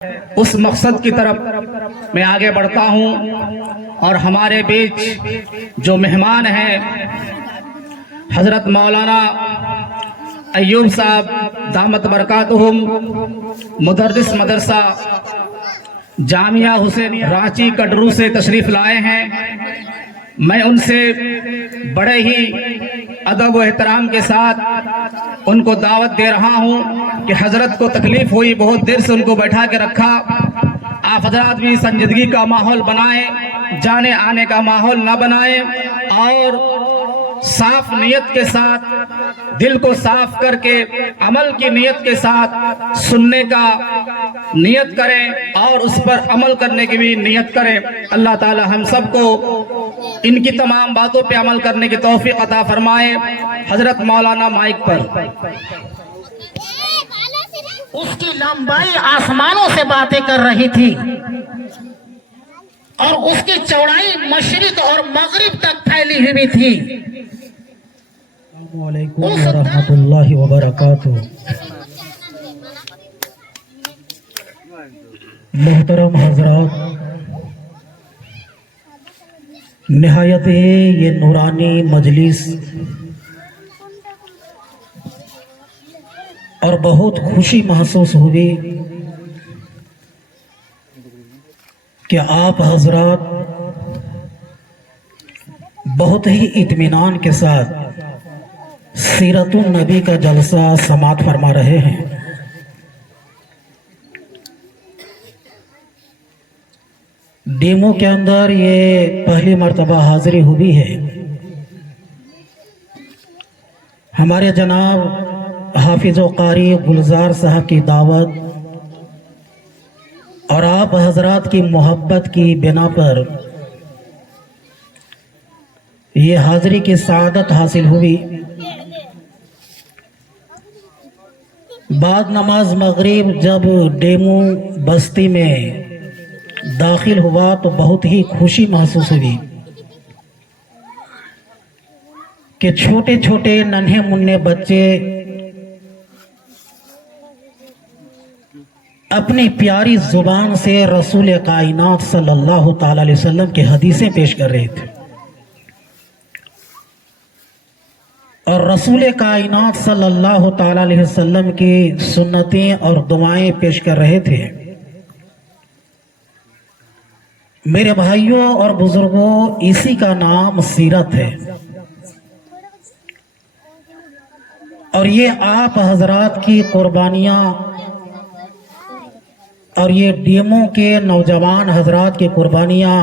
اس مقصد کی طرف میں آگے بڑھتا ہوں، اور ہمارے بیچ جو مہمان ہیں حضرت مولانا ایوب صاحب دامت برکاتہم، مدرس مدرسہ جامعہ حسین رانچی کٹرو سے تشریف لائے ہیں۔ میں ان سے بڑے ہی ادب و احترام کے ساتھ ان کو دعوت دے رہا ہوں کہ حضرت کو تکلیف ہوئی، بہت دیر سے ان کو بیٹھا کے رکھا، آپ حضرات بھی سنجیدگی کا ماحول بنائیں، جانے آنے کا ماحول نہ بنائیں، اور صاف نیت کے ساتھ، دل کو صاف کر کے عمل کی نیت کے ساتھ سننے کا نیت کریں اور اس پر عمل کرنے کی بھی نیت کریں۔ اللہ تعالی ہم سب کو ان کی تمام باتوں پہ عمل کرنے کی توفیق عطا فرمائے۔ حضرت مولانا مائک پر۔ اس کی لمبائی آسمانوں سے باتیں کر رہی تھی اور اس کی چوڑائی مشرق اور مغرب تک پھیلی ہوئی تھی۔ السلام علیکم ورحمۃ اللہ وبرکاتہ۔ محترم حضرات، نہایت یہ نورانی مجلس اور بہت خوشی محسوس ہوئی کہ آپ حضرات بہت ہی اطمینان کے ساتھ سیرت النبی کا جلسہ سماعت فرما رہے ہیں۔ ڈیمو کے اندر یہ پہلی مرتبہ حاضری ہوئی ہے۔ ہمارے جناب حافظ و قاری گلزار صاحب کی دعوت اور آپ حضرات کی محبت کی بنا پر یہ حاضری کی سعادت حاصل ہوئی۔ بعد نماز مغرب جب ڈیمو بستی میں داخل ہوا تو بہت ہی خوشی محسوس ہوئی کہ چھوٹے چھوٹے ننھے منھے بچے اپنی پیاری زبان سے رسول کائنات صلی اللہ تعالی علیہ وسلم کی حدیثیں پیش کر رہے تھے، اور رسول کائنات صلی اللہ تعالی علیہ وسلم کی سنتیں اور دعائیں پیش کر رہے تھے۔ میرے بھائیوں اور بزرگوں، اسی کا نام سیرت ہے، اور یہ آپ حضرات کی قربانیاں اور یہ ڈیمو کے نوجوان حضرات کی قربانیاں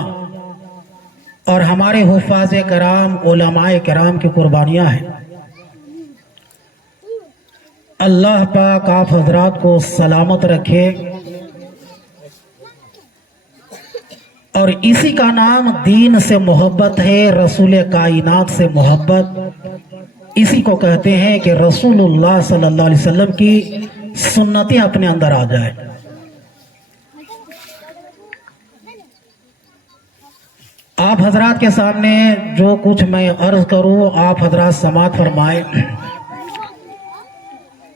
اور ہمارے حفاظ کرام علماء کرام کی قربانیاں ہیں۔ اللہ پاک آپ حضرات کو سلامت رکھے، اور اسی کا نام دین سے محبت ہے، رسول کائنات سے محبت۔ اسی کو کہتے ہیں کہ رسول اللہ صلی اللہ علیہ وسلم کی سنتیں اپنے اندر آ جائے۔ آپ حضرات کے سامنے جو کچھ میں عرض کروں، آپ حضرات سماعت فرمائیں۔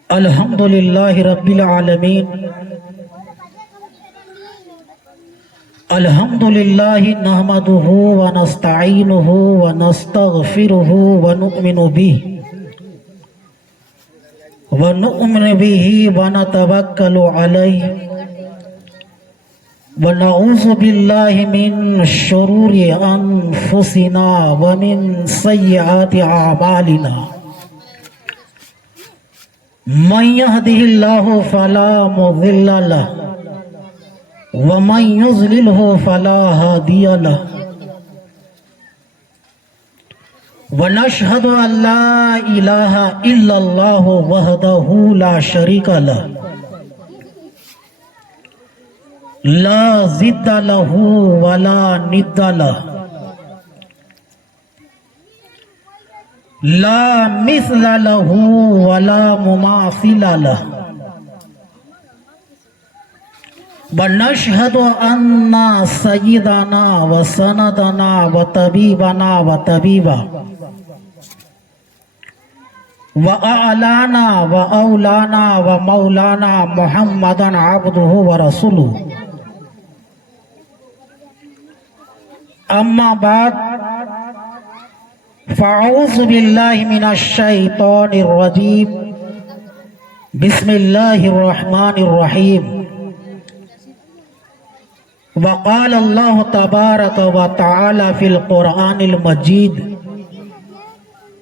الحمدللہ رب العالمین، الحمدللہ نحمدہ ونستعینہ ونستغفرہ ونؤمن بہ ونتوکل علیہ ونعوذ باللہ من شرور انفسنا ومن سیئات اعمالنا، من یہدہ اللہ فلا مضل لہ ومن یضللہ فلا ہادی لہ، ونشہد ان لا الہ الا اللہ وحدہ لا شریک لہ، لا ضد لہ ولا ند لہ، لا مثل لہ ولا مماثل لہ، ونشہد ان سیدنا وسندنا وطبیبنا وطبیبا وأعلانا وأولانا ومولانا محمدا عبده ورسوله أما بعد فأعوذ بالله من الشيطان الرجيم بسم الله الرحمن الرحيم وقال الله تبارك وتعالى في القرآن المجيد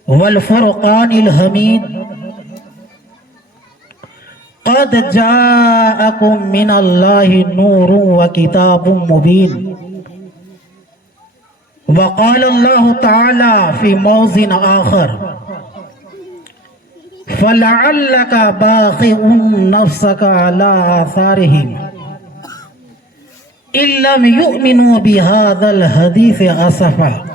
والفرقان الحميد قد جاءكم من الله نور وكتاب مبين وقال الله تعالى في موضع آخر فلعلك باخع نفسك على آثارهم إن لم يؤمنوا بهذا الحديث أسفا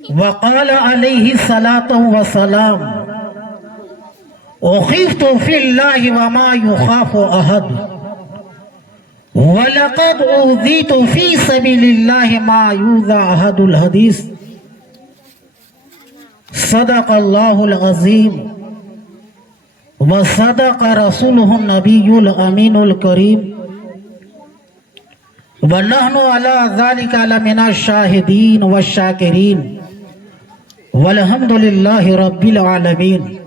وقال عليه الصلاة والسلام أخفت في الله وما يخاف أحد وَلَقَدْ أُوذِيتُ فِي سَبِيلِ اللَّهِ مَا يُؤْذَى أَحَدٌ الْحَدِيثِ صدق الله العظيم وصدق رسوله النبي الأمين الكريم ونحن على ذلك لمن الشاهدين والشاكرين والحمد لله رب العالمين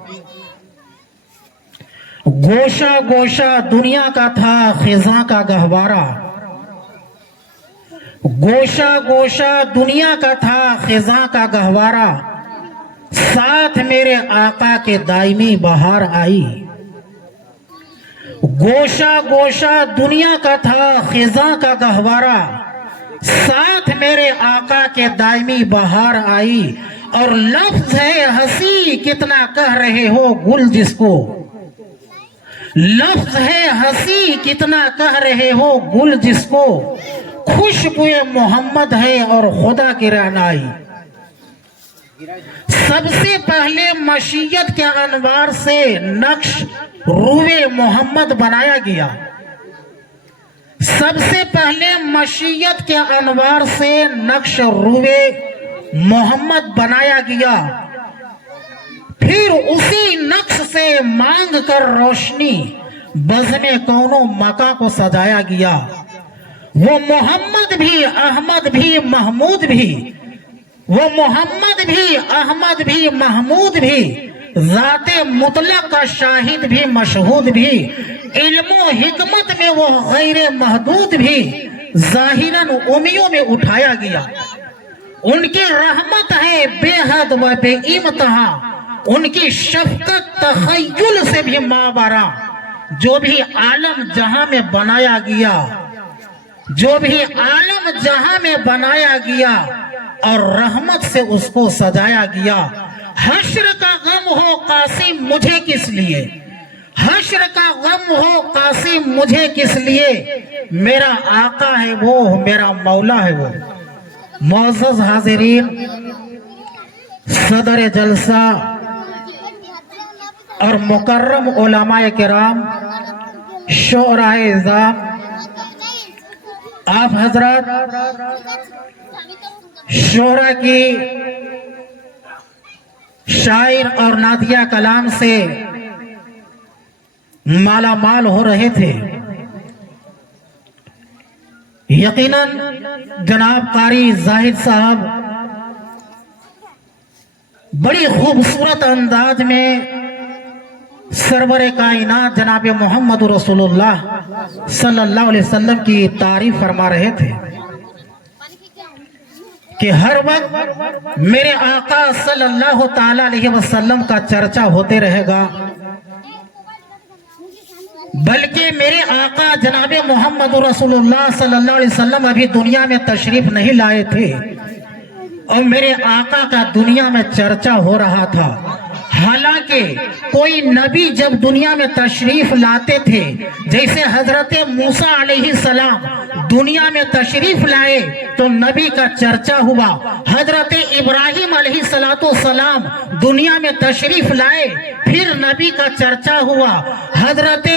گوشہ گوشہ دنیا کا تھا خزاں کا گہوارہ گوشہ گوشہ دنیا کا تھا خزاں کا گہوارہ ساتھ میرے آقا کے دائمی بہار آئی گوشہ گوشہ دنیا کا تھا خزاں کا گہوارہ ساتھ میرے آقا کے دائمی بہار آئی اور لفظ ہے ہنسی کتنا کہہ رہے ہو گل جس کو لفظ ہے ہنسی کتنا کہہ رہے ہو گل جس کو خوشبوئے محمد ہے اور خدا کی رہنائی سب سے پہلے مشیت کے انوار سے نقش روئے محمد بنایا گیا سب سے پہلے مشیت کے انوار سے نقش روئے محمد بنایا گیا پھر اسی نقش سے مانگ کر روشنی بزم کونوں مکہ کو سجایا گیا وہ محمد بھی احمد بھی محمود بھی وہ محمد بھی احمد بھی محمود بھی ذات مطلق کا شاہد بھی مشہود بھی علم و حکمت میں وہ غیر محدود بھی ظاہراً امیوں میں اٹھایا گیا ان کی رحمت ہے بے حد و بے امتحاں ان کی شفقت تخیل سے بھی مابرا جو بھی عالم جہاں میں بنایا گیا جو بھی عالم جہاں میں بنایا گیا اور رحمت سے اس کو سجایا گیا حشر کا غم ہو قاسم مجھے کس لیے حشر کا غم ہو قاسم مجھے کس لیے میرا آقا ہے وہ میرا مولا ہے وہ معزز حاضرین صدر جلسہ اور مکرم علماء کرام شعراء اعظام آپ حضرات شعراء کی شاعر اور نادیہ کلام سے مالا مال ہو رہے تھے یقیناً جناب قاری زاہد صاحب بڑی خوبصورت انداز میں سرور کائنات جناب محمد رسول اللہ صلی اللہ علیہ وسلم کی تعریف فرما رہے تھے کہ ہر وقت میرے آقا صلی اللہ تعالی علیہ وسلم کا چرچا ہوتے رہے گا بلکہ میرے آقا جناب محمد رسول اللہ صلی اللہ علیہ وسلم ابھی دنیا میں تشریف نہیں لائے تھے اور میرے آقا کا دنیا میں چرچا ہو رہا تھا حالانکہ کوئی نبی جب دنیا میں تشریف لاتے تھے جیسے حضرت موسیٰ علیہ السلام दुनिया में तशरीफ लाए तो नबी का चर्चा हुआ। हजरत इब्राहिम अलैहिस्सलातु सलाम दुनिया में तशरीफ लाए, फिर नबी का चर्चा हुआ। हजरत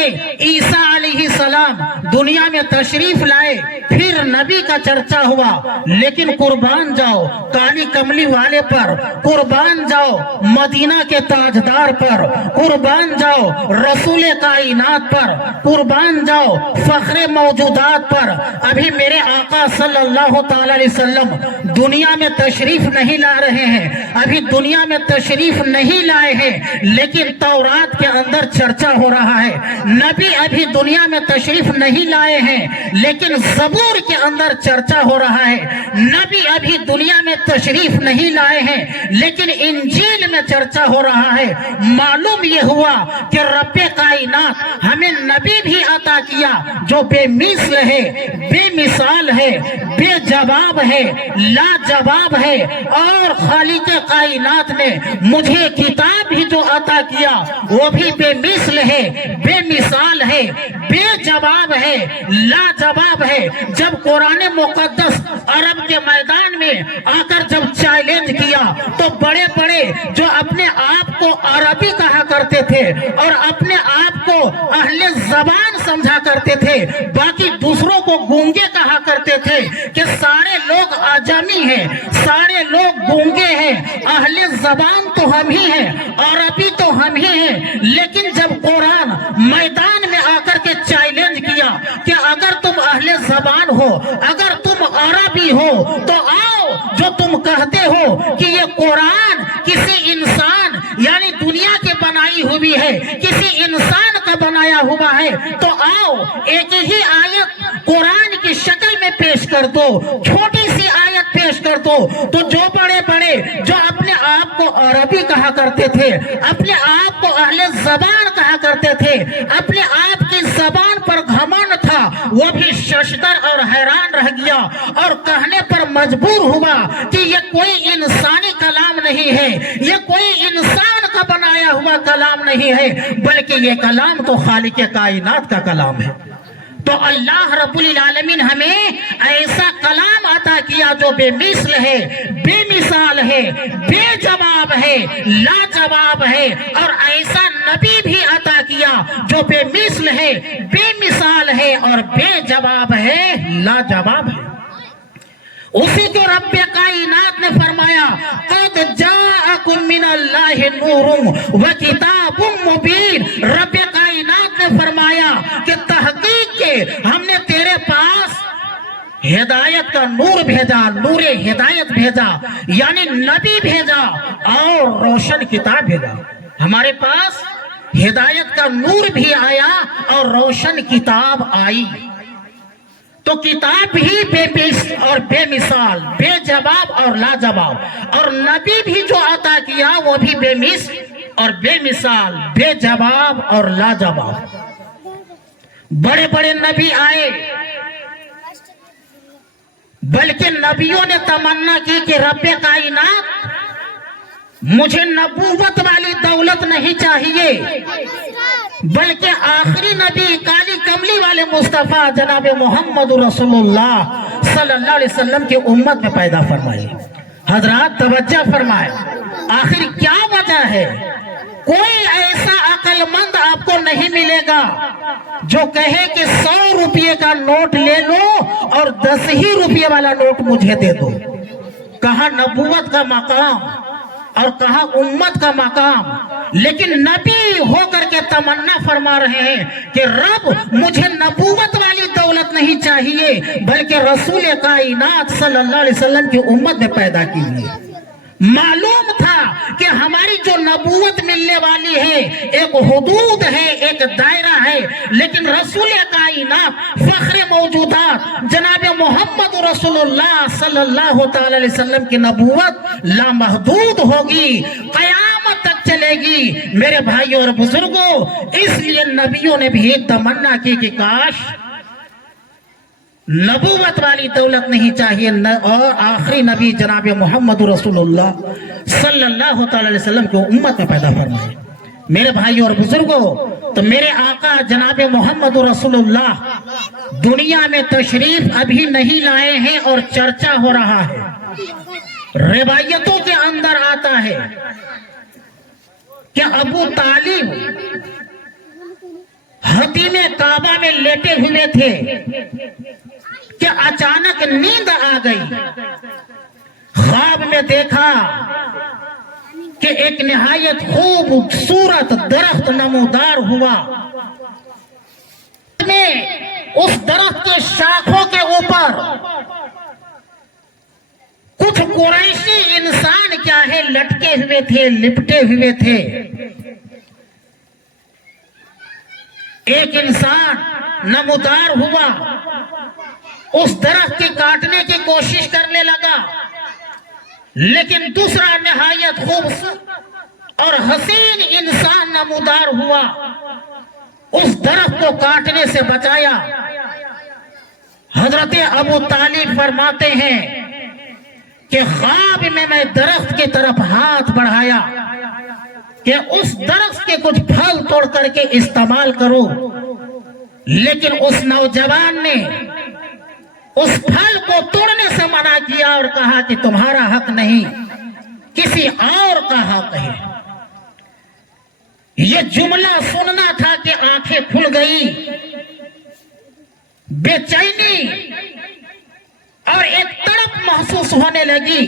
ईसा अलैहिस्सलाम दुनिया में तशरीफ लाए, फिर नबी का चर्चा हुआ। लेकिन कुर्बान जाओ काली कमली वाले पर, कुर्बान जाओ मदीना के ताजदार पर, कुर्बान जाओ रसूल कायनात पर, कुर्बान जाओ फखरे मौजूदात पर। अभी मेरे आका सल्लल्लाहु ताला अलैहि वसल्लम दुनिया में तशरीफ नहीं ला रहे हैं, अभी दुनिया में तशरीफ नहीं लाए हैं, लेकिन तौरात के अंदर चर्चा हो रहा है। नबी अभी दुनिया में तशरीफ नहीं लाए हैं, लेकिन ज़बूर के अंदर चर्चा हो रहा है। नबी अभी दुनिया में तशरीफ नहीं लाए हैं, लेकिन इंजील में चर्चा हो रहा है। मालूम ये हुआ कि रब्बे कायनात हमें नबी भी अता किया जो बेमिसल है, बेमिसाल है, बेजवाब है, लाजवाब है। और खालिक कायनात ने मुझे किताब भी जो अता किया वो भी बेमिसल है, बेमिसाल है, बेजवाब है, लाजवाब है। जब कुरान मुकद्दस अरब के मैदान में आकर जब चैलेंज किया तो बड़े बड़े जो अपने आप को अरबी कहा करते थे और अपने आप को अहले ज़बान समझा करते थे, बाकी दूसरों को गूंगे कहा करते थे कि सारे लोग आजमी हैं, सारे लोग गूंगे हैं, अहले ज़बान तो हम ही हैं, अरबी तो हम ही हैं। लेकिन जब कुरान मैदान में आकर के चैलेंज किया कि अगर तुम अहले ज़बान हो, अगर तुम अरबी हो तो आओ, जो तुम कहते हो कि ये कुरान किसी इंसान यानी दुनिया के बनाई हुई है, किसी इंसान का बनाया हुआ है, तो आओ एक ही आयत कुरान की शक्ल में पेश कर दो, छोटी सी आयत पेश कर दो। तो जो बड़े बड़े जो अपने आप को अरबी कहा करते थे, अपने आप को अहले ज़बान कहा करते थे, अपने आप की ज़बान पर घमंड था, वो भी शशदर और हैरान रह गया और कहने पर मजबूर हुआ कि ये कोई इंसानी कलाम नहीं है, ये कोई इंसान का बनाया हुआ कलाम नहीं है, बल्कि ये कलाम तो खालिक कायनात का कलाम है। तो अल्लाह रब्बुल आलमीन हमें ऐसा कलाम अता किया जो बेमिसल है, बेमिसाल है, बेजवाब है, लाजवाब है। और ऐसा नबी भी अता किया जो बेमिसल है, बेमिसाल है और बेजवाब है, लाजवाब है। उसी को रब्बे कायनात ने फरमाया क़द जाअकुम मिनल्लाहि नूरुन व किताबुम मुबीन। रब्बे कायनात ने फरमाया कि तहकीक के हमने तेरे पास हिदायत का नूर भेजा, नूरे हिदायत भेजा, यानी नबी भेजा और रोशन किताब भेजा। हमारे पास हिदायत का नूर भी आया और रोशन किताब आई। तो किताब भी बेमिस और बेमिसाल, बेजवाब और लाजवाब, और नबी भी जो अता किया वो भी बेमिस और बेमिसाल, बेजवाब और लाजवाब। बड़े बड़े नबी आए, बल्कि नबियों ने तमन्ना की कि रब्बे कायनात मुझे नबूवत वाली दौलत नहीं चाहिए, बल्कि आखिरी नबी काली कमली वाले मुस्तफा जनाब मोहम्मद रसूलुल्लाह सल्लल्लाहु अलैहि वसल्लम की उम्मत में पैदा फरमाए। हजरात तवज्जो फरमाए, आखिर क्या वजह है? कोई ऐसा अक्लमंद आपको नहीं मिलेगा जो कहे कि 100 रुपये का नोट ले लो और 10 ही रुपये वाला नोट मुझे दे दो। कहाँ नबूवत का मकाम और कहा उम्मत का मकाम। लेकिन नबी होकर के तमन्ना फरमा रहे हैं कि रब मुझे नबूवत वाली दौलत नहीं चाहिए, बल्कि रसूल कायनात सल्लल्लाहु अलैहि वसल्लम की उम्मत ने पैदा की है। मालूम था कि हमारी जो नबूवत मिलने वाली है एक हुदूद है, एक दायरा है, लेकिन रसूल कायनात फख्रे मौजूदात जनाब मोहम्मद रसूलुल्लाह सल्लल्लाहु ताला अलैहि वसल्लम की नबूवत लामहदूद होगी, कयामत तक चलेगी। मेरे भाइयों और बुजुर्गों, इसलिए नबियों ने भी तमन्ना की कि काश नबूवत वाली दौलत नहीं चाहिए और आखिरी नबी जनाब मोहम्मद रसूलुल्लाह सल्लल्लाहु ताला अलैहि वसल्लम को उम्मत में पैदा फरमाए। میرے بھائی اور بزرگوں، تو میرے آقا جناب محمد رسولullah دنیا میں تشریف ابھی نہیں لائے ہیں اور چرچا ہو رہا ہے. روایتوں کے اندر آتا ہے کہ ابو طالب حتیم کعبہ میں لیٹے ہوئے تھے کہ اچانک نیند آ گئی. خواب میں دیکھا کہ ایک نہایت خوبصورت درخت نمودار ہوا. اس درخت کے شاخوں کے اوپر کچھ قریشی انسان کیا ہے لٹکے ہوئے تھے، لپٹے ہوئے تھے. ایک انسان نمودار ہوا، اس درخت کے کاٹنے کی کوشش کرنے لگا، لیکن دوسرا نہایت خوبصورت اور حسین انسان نمودار ہوا، اس درخت کو کاٹنے سے بچایا. حضرت ابو طالب فرماتے ہیں کہ خواب میں درخت کی طرف ہاتھ بڑھایا کہ اس درخت کے کچھ پھل توڑ کر کے استعمال کرو، لیکن اس نوجوان نے اس پھل کو توڑنے سے منع کیا اور کہا کہ تمہارا حق نہیں، کسی اور کا حق ہے. یہ جملہ سننا تھا کہ آنکھیں کھل گئی. بے چینی اور ایک تڑپ محسوس ہونے لگی.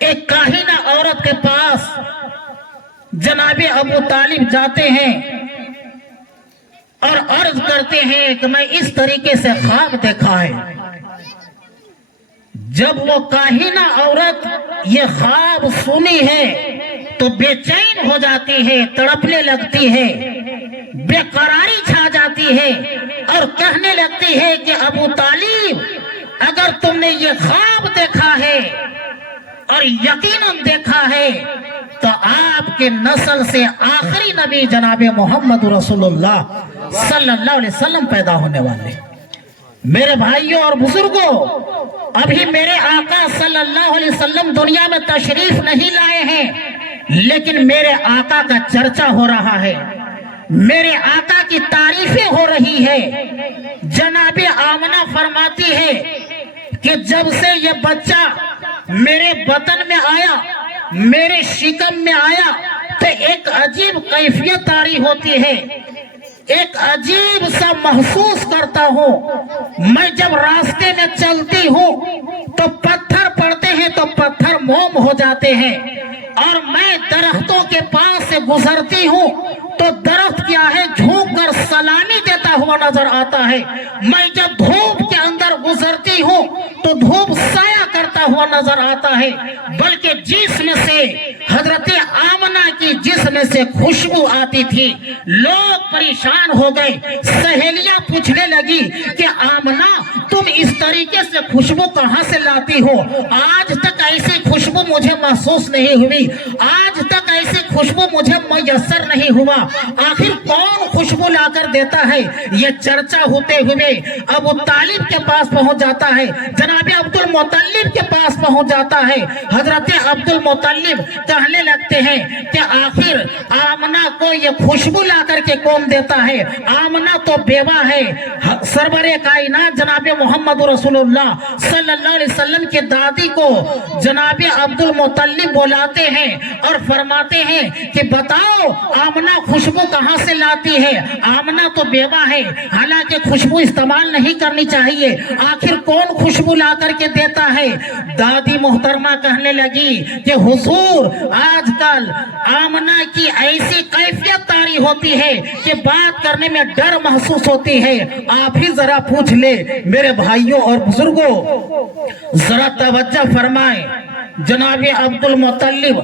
ایک کاہنہ عورت کے پاس جناب ابو طالب جاتے ہیں اور عرض کرتے ہیں کہ میں اس طریقے سے خواب دیکھا ہے. جب وہ کاہنہ عورت یہ خواب سنی ہے تو بے چین ہو جاتی ہے، تڑپنے لگتی ہے، بے قراری چھا جاتی ہے اور کہنے لگتی ہے کہ ابو طالب اگر تم نے یہ خواب دیکھا ہے اور یقیناً دیکھا ہے تو آپ کے نسل سے آخری نبی جناب محمد رسول اللہ صلی اللہ علیہ وسلم پیدا ہونے والے. میرے بھائیوں اور بزرگوں، ابھی میرے آقا صلی اللہ علیہ وسلم دنیا میں تشریف نہیں لائے ہیں، لیکن میرے آقا کا چرچا ہو رہا ہے، میرے آقا کی تعریفیں ہو رہی ہے. جناب آمنہ فرماتی ہے کہ جب سے یہ بچہ میرے بطن میں آیا، میرے شکم میں آیا، تو ایک عجیب کیفیت طاری ہوتی ہے، ایک عجیب سا محسوس کرتا ہوں. میں جب راستے میں چلتی ہوں تو پتھر پڑتے ہیں تو پتھر موم ہو جاتے ہیں، اور میں درختوں کے پاس سے گزرتی ہوں تو درخت کیا ہے جھوک کر سلامی دیتا ہوا نظر آتا ہے. میں جب دھوپ کے اندر گزرتی ہوں تو دھوپ سایہ کرتا ہوا نظر آتا ہے. بلکہ جسم سے حضرت آمنہ کی جسم سے خوشبو آتی تھی. لوگ پریشان ہو گئے، سہیلیاں پوچھنے لگی کہ آمنہ تم اس طریقے سے خوشبو کہاں سے لاتی ہو؟ آج تک ایسی خوشبو مجھے محسوس نہیں ہوئی، آج تک ایسی خوشبو مجھے میسر نہیں ہوا. آخر کون خوشبو لا کر دیتا ہے؟ یہ چرچا ہوتے ہوئے ابو طالب کے پاس پہنچ جاتا ہے، جناب عبد المطلب کے پاس پہنچ جاتا ہے. حضرت عبد المطلب کہنے لگتے ہیں کہ آخر آمنہ کو یہ خوشبو لا کر کے کون دیتا ہے؟ آمنہ تو بیوہ ہے. سرور کائنات جناب محمد رسول اللہ صلی اللہ علیہ وسلم کے دادی کو جناب عبد المطلب بلاتے ہیں اور فرماتے ہیں کہ بتاؤ آمنہ خوشبو کہاں سے لاتی ہے؟ آمنہ تو بیوہ ہے، حالانکہ خوشبو استعمال نہیں کرنی چاہیے، آخر کون خوشبو لا کر کے دیتا ہے؟ دادی محترمہ کہنے لگی کہ حضور آج کل آمنہ کی ایسی کیفیت طاری ہوتی ہے کہ بات کرنے میں ڈر محسوس ہوتی ہے، آپ ہی ذرا پوچھ لے. میرے بھائیوں اور بزرگوں ذرا توجہ فرمائیں. جناب عبد المطلب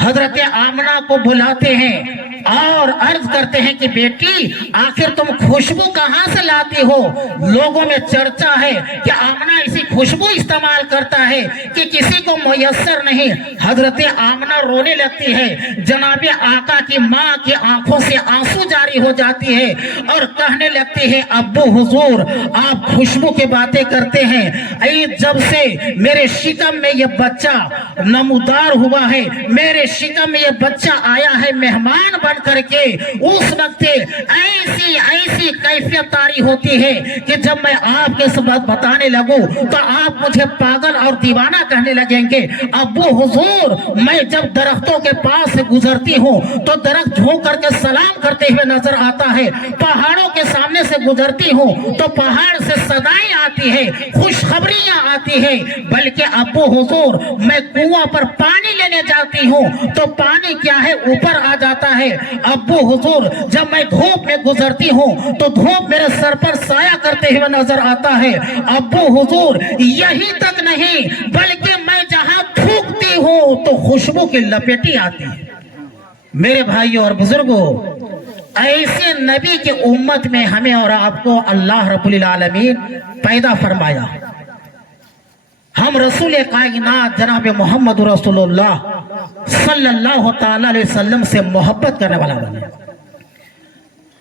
حضرت آمنہ کو بلاتے ہیں اور عرض کرتے ہیں کہ بیٹی آخر تم خوشبو کہاں سے لاتی ہو؟ لوگوں میں چرچا ہے کہ آمنہ ایسی خوشبو استعمال کرتا ہے کہ کسی کو میسر نہیں. حضرت آمنہ رونے لگتی ہے، جناب آقا کی ماں کی آنکھوں سے آنسو جاری ہو جاتی ہے اور کہنے لگتی ہے ابو حضور آپ خوشبو کی باتیں کرتے ہیں، جب سے میرے شکم میں یہ بچہ نمودار ہوا ہے، میرے شکم میں یہ بچہ آیا ہے، مہمان بن पहन करके उस वक्त ऐसी ऐसी कैफियत तारी होती है कि जब मैं आपके सबक बताने लगूं तो आप मुझे पागल और दीवाना कहने लगेंगे। अब्बू हुजूर, मैं जब दरख्तों के पास से गुजरती हूँ तो दरख्त झुक करके सलाम करते हुए नजर आता है, पहाड़ों के सामने से गुजरती हूँ तो पहाड़ से सदाएं आती है, खुशखबरियां आती है। बल्कि अब्बू हुजूर, मैं कुआं पर पानी लेने जाती हूँ तो पानी क्या है ऊपर आ जाता है। अब्बू हुजूर, जब मैं धूप में गुजरती हूँ तो धूप मेरे सर पर साया करते हुए नजर आता है। अब्बू हुजूर, यही तक नहीं बल्कि मैं जहाँ थूकती हूँ तो खुशबू की लपेटी आती है। मेरे भाइयों और बुजुर्गों, ऐसे नबी की उम्मत में हमें और आपको अल्लाह रब्बुल आलमीन पैदा फरमाया। हम रसूल कायनात जनाब मोहम्मद रसूलुल्लाह सल्लल्लाहु ताला अलैहि वसल्लम से मोहब्बत करने वाला बने।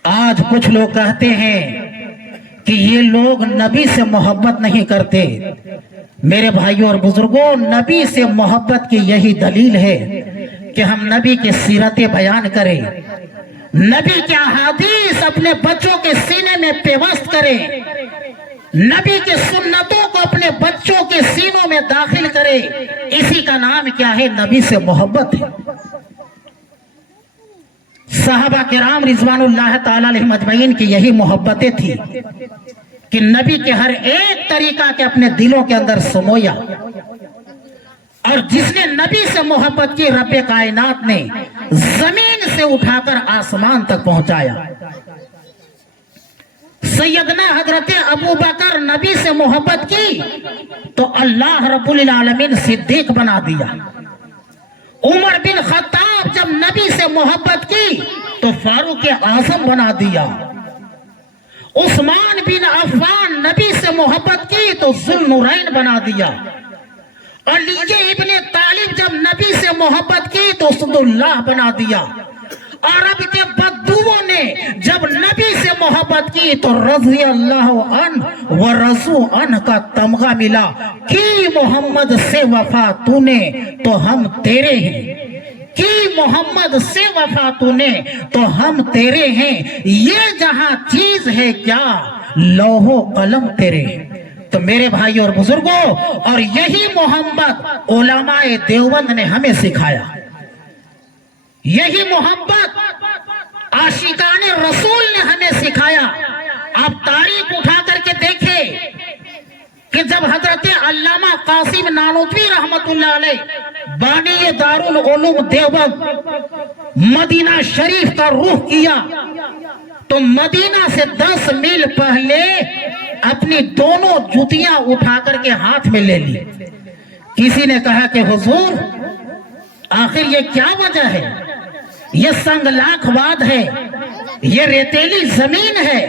आज कुछ लोग कहते हैं कि ये लोग नबी से मोहब्बत नहीं करते। मेरे भाइयों और बुजुर्गों, नबी से मोहब्बत की यही दलील है कि हम नबी की सीरतें बयान करें, नबी के हदीस अपने बच्चों के सीने में पेवस्त करें, नबी के सुन्नतों को अपने बच्चों के सीनों में दाखिल करें। इसी का नाम क्या है? नबी से मोहब्बत है। सहाबा किराम रिजवानुल्लाह ताला अलैहिम अजमईन की यही मोहब्बतें थी कि नबी के हर एक तरीका के अपने दिलों के अंदर समोया। और जिसने नबी से मोहब्बत की, रब्बे कायनात ने जमीन से उठाकर आसमान तक पहुंचाया। सैयदना हजरत अबू बकर नबी से मोहब्बत की तो अल्लाह रब्बुल आलमीन सिद्दीक बना दिया। उमर बिन खत्ताब जब नबी से मोहब्बत की तो फारूक आजम बना दिया। उस्मान बिन अफ़्फ़ान नबी से मोहब्बत की तो ज़ुल्नुरैन बना दिया। अली इब्ने तालिब जब नबी से मोहब्बत की तो सदुल्लाह बना दिया। अरब के बद्दुओं ने जब नबी से मोहब्बत की तो रज़ी अल्लाह अन्हु व रज़ू अन्हु का तमगा मिला कि मोहम्मद से वफा तूने तो हम तेरे हैं, कि मोहम्मद से वफा तूने तो हम तेरे हैं। ये जहां चीज है क्या, लौहो कलम तेरे। तो मेरे भाई और बुजुर्गों, और यही मोहब्बत उलमाए देवबंद ने हमें सिखाया। यही मोहब्बत आशिकाने रसूल ने हमें सिखाया। आप तारीख उठा करके देखें कि जब हजरत अल्लामा कासिम नानोतवी रहमतुल्लाह अलैह बानी दारुल उलूम देवबंद मदीना शरीफ का रुख किया तो मदीना से 10 मील पहले अपनी दोनों जूतियां उठा करके हाथ में ले ली। किसी ने कहा कि हुजूर, आखिर ये क्या वजह है? ये संगलाखवाद है, ये रेतीली जमीन है,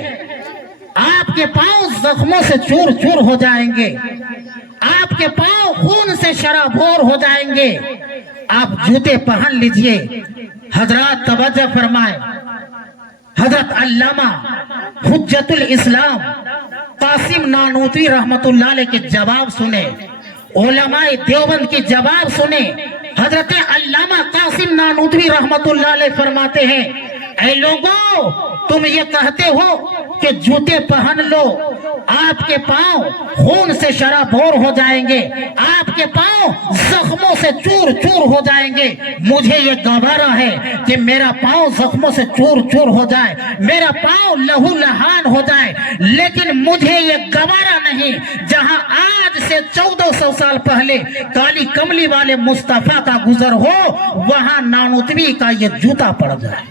आपके पांव जख्मों से चूर चूर हो जाएंगे, आपके पांव खून से शराबोर हो जाएंगे, आप जूते पहन लीजिए। हजरत तवज्जो फरमाए, हजरत अल्लामा हुज्जतुल इस्लाम कासिम नानूतवी रहमतुल्लाह अलैह के जवाब सुने, उलमाए देवबंद की जवाब सुने। हजरत अल्लामा कासिम नानूतवी रहमतुल्लाह अलैह फरमाते हैं, ऐ लोगों, तुम ये कहते हो कि जूते पहन लो, आपके पांव खून से शराबोर हो जाएंगे, आपके पांव जख्मों से चूर चूर हो जाएंगे। मुझे ये गवारा है कि मेरा पांव जख्मों से चूर चूर हो जाए, मेरा पांव लहू लहान हो जाए, लेकिन मुझे ये गवारा नहीं जहां आज से 1400 साल पहले काली कमली वाले मुस्तफा का गुजर हो, वहां नानूतवी का ये जूता पड़ जाए।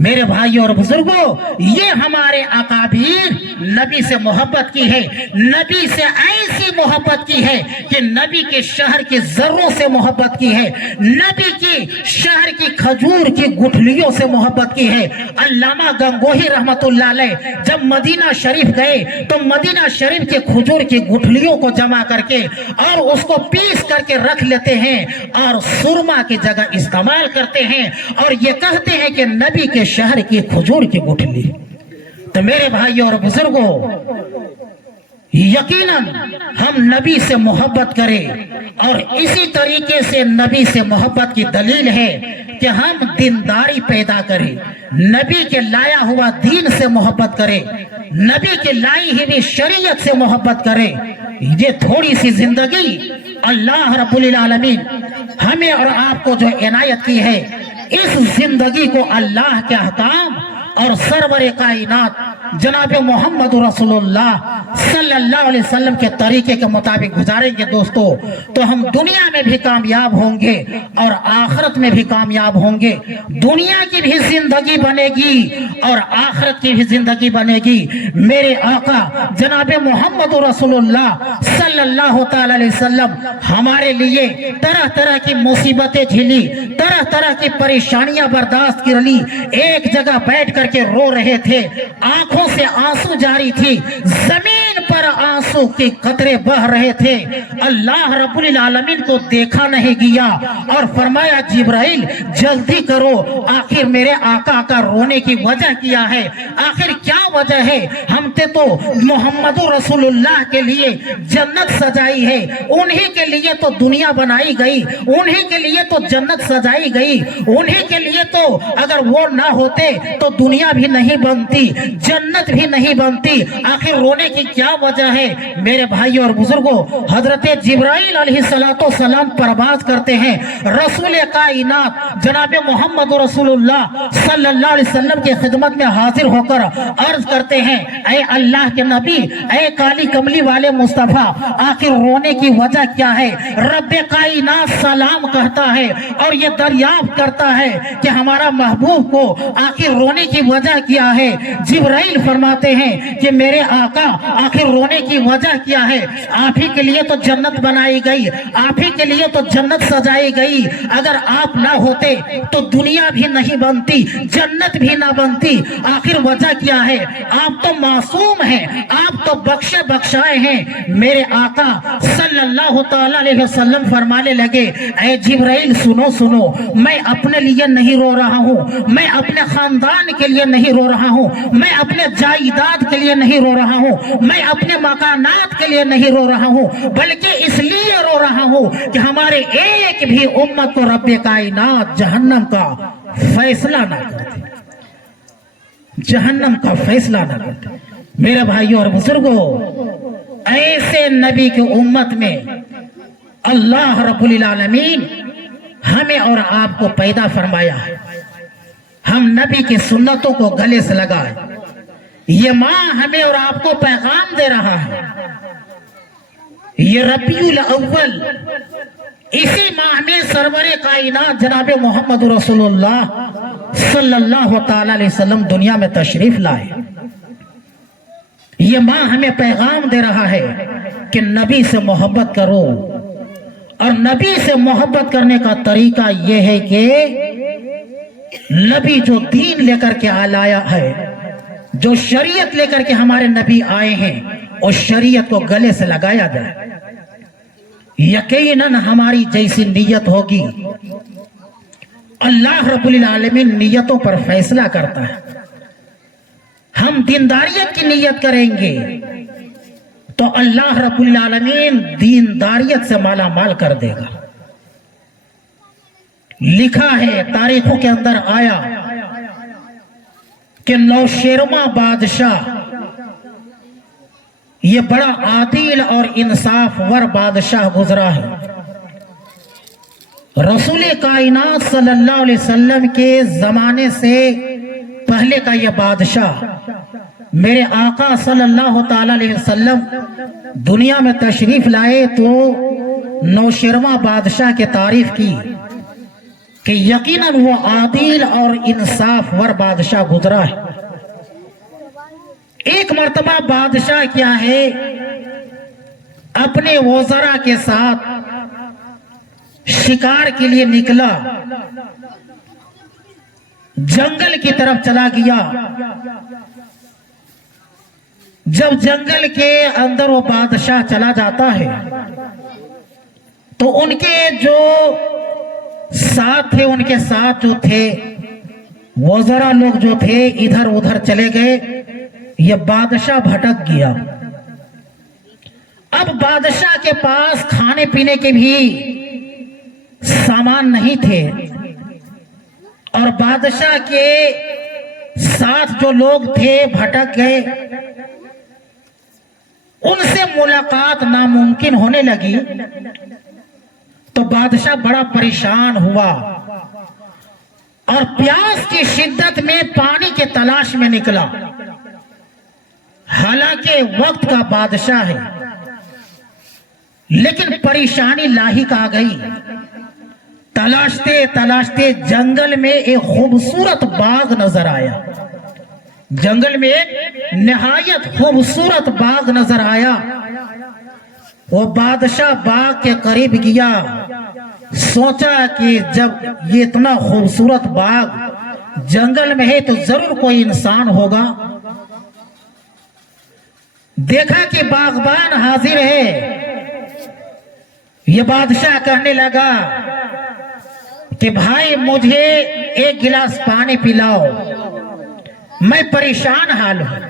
मेरे भाइयों और बुजुर्गों, ये हमारे अकाबीर नबी से मोहब्बत की है। नबी से ऐसी मोहब्बत की है कि नबी के शहर के जर्रों से मोहब्बत की है, नबी की शहर की खजूर की गुठलियों से मोहब्बत की है। अल्लामा गंगोही रहमतुल्लाह अलैह जब मदीना शरीफ गए तो मदीना शरीफ के खजूर की गुठलियों को जमा करके और उसको पीस करके रख लेते हैं और सुरमा की जगह इस्तेमाल करते हैं और ये कहते हैं कि नबी के शहर की खजूर की गुठली। तो मेरे भाइयों और बुजुर्गों, यकीनन हम नबी से मोहब्बत करें और इसी तरीके से नबी से मोहब्बत की दलील है कि हम दीनदारी पैदा करें, नबी के लाया हुआ दीन से मोहब्बत करें, नबी के लाई हुई शरीयत से मोहब्बत करें। ये थोड़ी सी जिंदगी अल्लाह रब्बुल आलमीन हमें और आपको जो इनायत की है, इस जिंदगी को अल्लाह के अहकाम और सरवर कायनात जनाब मोहम्मद रसूलुल्लाह सल्लल्लाहु अलैहि वसल्लम के तरीके के मुताबिक गुजारेंगे दोस्तों, तो हम दुनिया में भी कामयाब होंगे और आखिरत में भी कामयाब होंगे। दुनिया की भी जिंदगी बनेगी और आखिरत की भी जिंदगी बनेगी। मेरे आका जनाब मोहम्मद रसूलुल्लाह सल्लल्लाहु ताला अलैहि वसल्लम हमारे लिए तरह तरह की मुसीबतें झेली, तरह तरह की परेशानियां बर्दाश्त कर ली, एक जगह बैठ करके रो रहे थे, आंखों से आंसू जारी थी, जमीन पर आंसू के कतरे बह रहे थे। अल्लाह रब्बुल आलमीन को देखा नहीं गया और फरमाया जिब्राइल जल्दी करो, आखिर मेरे आका का रोने की वजह क्या है, आखिर क्या वजह है। हमने तो मोहम्मद रसूलुल्लाह के लिए जन्नत सजाई है, उन्हीं के लिए तो दुनिया बनाई गई, उन्हीं के लिए तो जन्नत सजाई गई, उन्हीं के लिए तो अगर वो ना होते तो दुनिया भी नहीं बनती, जन्नत भी नहीं बनती, आखिर रोने की क्या वजह है। मेरे भाइयों और बुजुर्गों, हजरत जिब्राइल अलैहिस्सलातो सलाम परवाज करते हैं, रसूल कायनात जनाब मोहम्मद रसूलुल्लाह सल्लल्लाहु अलैहि वसल्लम की खिदमत में हाजिर होकर अर्ज करते हैं, ऐ अल्लाह के नबी, ऐ काली कमली वाले मुस्तफा, आखिर रोने की वजह क्या है। रब्बे कायनात सलाम कहता है और ये दरियाफ्त करता है कि हमारा महबूब को आखिर रोने की वजह क्या है। जिब्राइल फरमाते हैं कि मेरे आका आखिर रोने की वजह क्या है, आप ही के लिए तो जन्नत बनाई गई, आप ही के लिए तो जन्नत सजाई गई, अगर आप ना होते तो दुनिया भी नहीं बनती, जन्नत भी ना बनती, आखिर वजह क्या है। आप तो मासूम हैं, आप तो बख्शे बख्शाए हैं। मेरे आका सल्लल्लाहु ताला अलैहि वसल्लम फरमाने लगे, ऐ जिब्राइल सुनो सुनो, मैं अपने लिए नहीं रो रहा हूँ, मैं अपने खानदान के लिए नहीं रो रहा हूँ, मैं अपने जायदाद के लिए नहीं रो रहा हूँ, मैं अपने मकानात के लिए नहीं रो रहा हूँ, बल्कि इसलिए रो रहा हूँ कि हमारे एक भी उम्मत को रब्बे कायनात जहन्नम का फैसला ना करते, जहन्नम का फैसला ना करते। मेरे भाइयों और बुजुर्गों, ऐसे नबी की उम्मत में अल्लाह रब्बुल आलमीन हमें और आपको पैदा फरमाया है, हम नबी की सुन्नतों को गले से लगाए। ये माँ हमें और आपको पैगाम दे रहा है। ये रबीउल अव्वल, इसी माह में सरवरे कायनात जनाब मोहम्मद रसूलुल्लाह सल्लल्लाहु ताला अलैहि वसल्लम दुनिया में तशरीफ लाए। ये माँ हमें पैगाम दे रहा है कि नबी से मोहब्बत करो, और नबी से मोहब्बत करने का तरीका यह है कि नबी जो दीन लेकर के आया है, जो शरीयत लेकर के हमारे नबी आए हैं, उस शरीयत को गले से लगाया जाए। यकीनन हमारी जैसी नीयत होगी, अल्लाह रब्बुल आलमीन नीयतों पर फैसला करता है। हम दीनदारियत की नीयत करेंगे तो अल्लाह रब्बुल आलमीन दीनदारियत से माला माल कर देगा। लिखा है, तारीखों के अंदर आया कि नौशेरमा बादशाह, ये बड़ा आदिल और इंसाफवर बादशाह गुजरा है। रसूल कायनात सल्लल्लाहु अलैहि वसल्लम के जमाने से पहले का यह बादशाह, मेरे आका सल्लल्लाहु ताला अलैहि वसल्लम दुनिया में तशरीफ लाए तो नौशेरमा बादशाह की तारीफ की कि यकीनन वो आदिल और इंसाफवर बादशाह गुजरा है। एक मर्तबा बादशाह क्या है, अपने वज़रा के साथ शिकार के लिए निकला, जंगल की तरफ चला गया। जब जंगल के अंदर वो बादशाह चला जाता है तो उनके जो साथ थे, उनके साथ जो थे वज़रा लोग जो थे, इधर उधर चले गए। ये बादशाह भटक गया। अब बादशाह के पास खाने पीने के भी सामान नहीं थे और बादशाह के साथ जो लोग थे भटक गए, उनसे मुलाकात नामुमकिन होने लगी। तो बादशाह बड़ा परेशान हुआ और प्यास की शिद्दत में पानी के तलाश में निकला। हालांकि वक्त का बादशाह है, लेकिन परेशानी लाहिक आ गई। तलाशते तलाशते जंगल में एक खूबसूरत बाग नजर आया। जंगल में एक निहायत खूबसूरत बाग नजर आया। वो बादशाह बाग के करीब गया, सोचा कि जब ये इतना खूबसूरत बाग जंगल में है तो जरूर कोई इंसान होगा। देखा कि बागबान हाजिर है। ये बादशाह कहने लगा कि भाई मुझे एक गिलास पानी पिलाओ, मैं परेशान हाल हूं।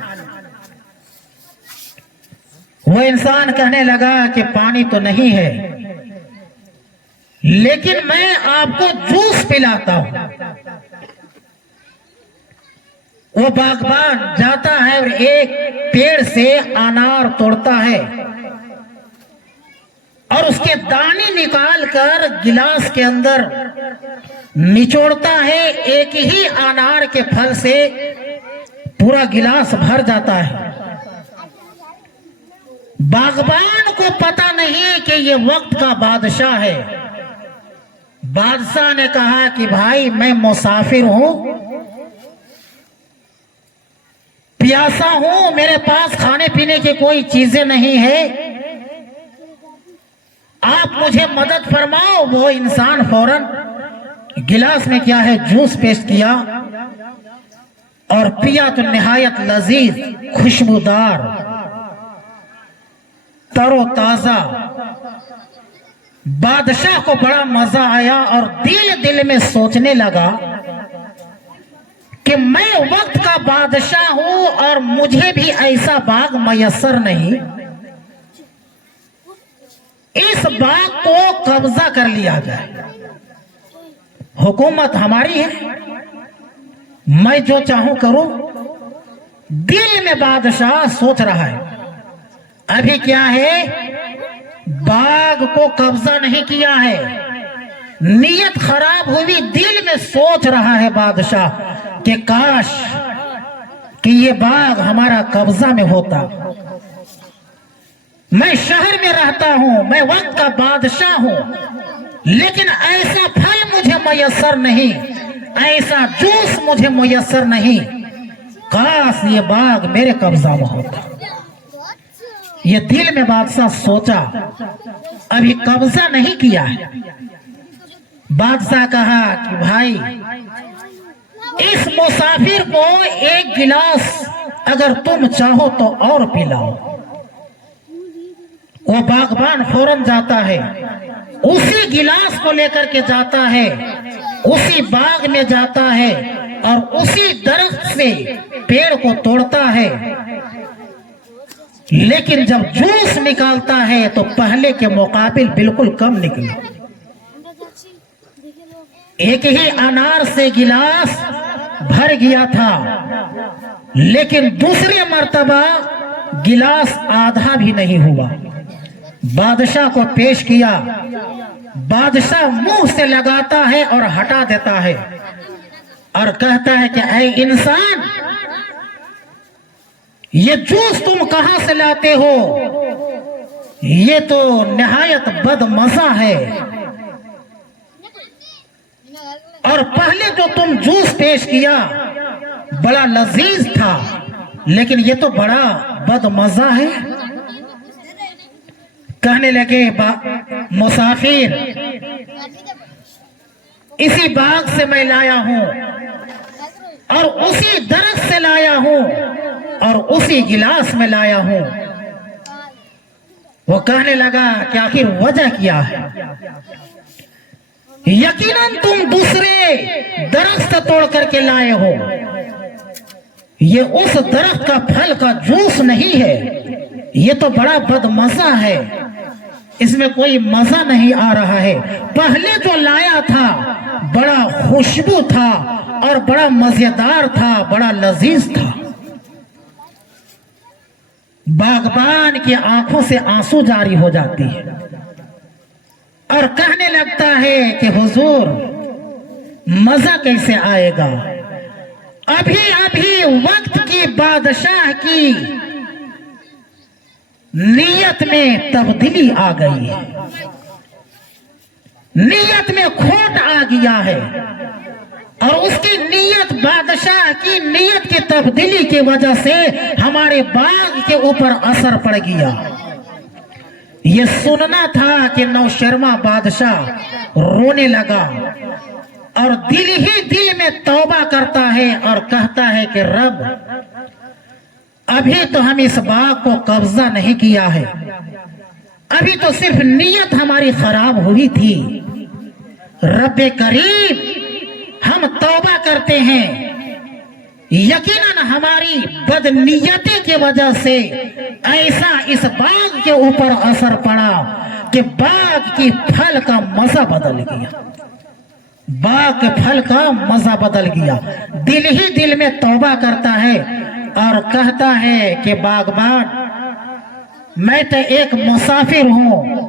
वो इंसान कहने लगा कि पानी तो नहीं है, लेकिन मैं आपको जूस पिलाता हूं। वो बागबान जाता है और एक पेड़ से अनार तोड़ता है और उसके दाने निकाल कर गिलास के अंदर निचोड़ता है। एक ही अनार के फल से पूरा गिलास भर जाता है। बागबान को पता नहीं कि ये वक्त का बादशाह है। बादशाह ने कहा कि भाई मैं मुसाफिर हूं, प्यासा हूं, मेरे पास खाने पीने की कोई चीजें नहीं है, आप मुझे मदद फरमाओ। वो इंसान फौरन गिलास में क्या है जूस पेश किया और पिया तो निहायत लजीज, खुशबूदार, तरोताजा। बादशाह को बड़ा मजा आया और दिल दिल में सोचने लगा कि मैं वक्त का बादशाह हूं और मुझे भी ऐसा बाग मयस्सर नहीं। इस बाग को कब्जा कर लिया जाए, हुकूमत हमारी है, मैं जो चाहूं करूं। दिल में बादशाह सोच रहा है। अभी क्या है, बाग को कब्जा नहीं किया है, नीयत खराब हुई। दिल में सोच रहा है बादशाह कि काश कि ये बाग हमारा कब्जा में होता। मैं शहर में रहता हूं, मैं वक्त का बादशाह हूं, लेकिन ऐसा फल मुझे मयस्सर नहीं, ऐसा जूस मुझे मयस्सर नहीं। काश ये बाग मेरे कब्जा में होता। ये दिल में बादशाह सोचा, अभी कब्जा नहीं किया है। बादशाह कहा कि भाई इस मुसाफिर को एक गिलास अगर तुम चाहो तो और पिलाओ। वो बागबान फौरन जाता है, उसी गिलास को लेकर के जाता है, उसी बाग में जाता है और उसी दरख्त से पेड़ को तोड़ता है। लेकिन जब जूस निकालता है तो पहले के मुकाबिल बिल्कुल कम निकला। एक ही अनार से गिलास भर गया था, लेकिन दूसरी मर्तबा गिलास आधा भी नहीं हुआ। बादशाह को पेश किया, बादशाह मुंह से लगाता है और हटा देता है और कहता है कि ऐ इंसान, ये जूस तुम कहां से लाते हो? ये तो निहायत बदमजा है, और पहले जो तुम जूस पेश किया बड़ा लजीज था, लेकिन ये तो बड़ा बदमजा है। कहने लगे मुसाफिर, इसी बाग से मैं लाया हूं और उसी दरख्त से लाया हूं और उसी गिलास में लाया हूं। वो कहने लगा कि आखिर वजह क्या है? यकीनन तुम दूसरे दरख्त तोड़ करके लाए हो, ये उस दरख्त का फल का जूस नहीं है। یہ تو بڑا بدمزہ ہے، اس میں کوئی مزہ نہیں آ رہا ہے۔ پہلے جو لایا تھا بڑا خوشبو تھا اور بڑا مزیدار تھا، بڑا لذیذ تھا۔ باغبان کی آنکھوں سے آنسو جاری ہو جاتی ہے اور کہنے لگتا ہے کہ حضور مزہ کیسے آئے گا؟ ابھی وقت کی بادشاہ کی نیت میں تبدیلی آ گئی ہے، نیت میں کھوٹ آ گیا ہے، اور اس کی نیت، بادشاہ کی نیت کی تبدیلی کی وجہ سے ہمارے باغ کے اوپر اثر پڑ گیا۔ یہ سننا تھا کہ نوشرما بادشاہ رونے لگا اور دل ہی دل میں توبہ کرتا ہے اور کہتا ہے کہ رب، ابھی تو ہم اس باغ کو قبضہ نہیں کیا ہے، ابھی تو صرف نیت ہماری خراب ہوئی تھی۔ رب کریم، ہم توبہ کرتے ہیں، یقیناً ہماری بدنیتی کی وجہ سے ایسا اس باغ کے اوپر اثر پڑا کہ باغ کی پھل کا مزہ بدل گیا، باغ کے پھل کا مزہ بدل گیا۔ دل ہی دل میں توبہ کرتا ہے اور کہتا ہے کہ باغبان، میں تو ایک مسافر ہوں،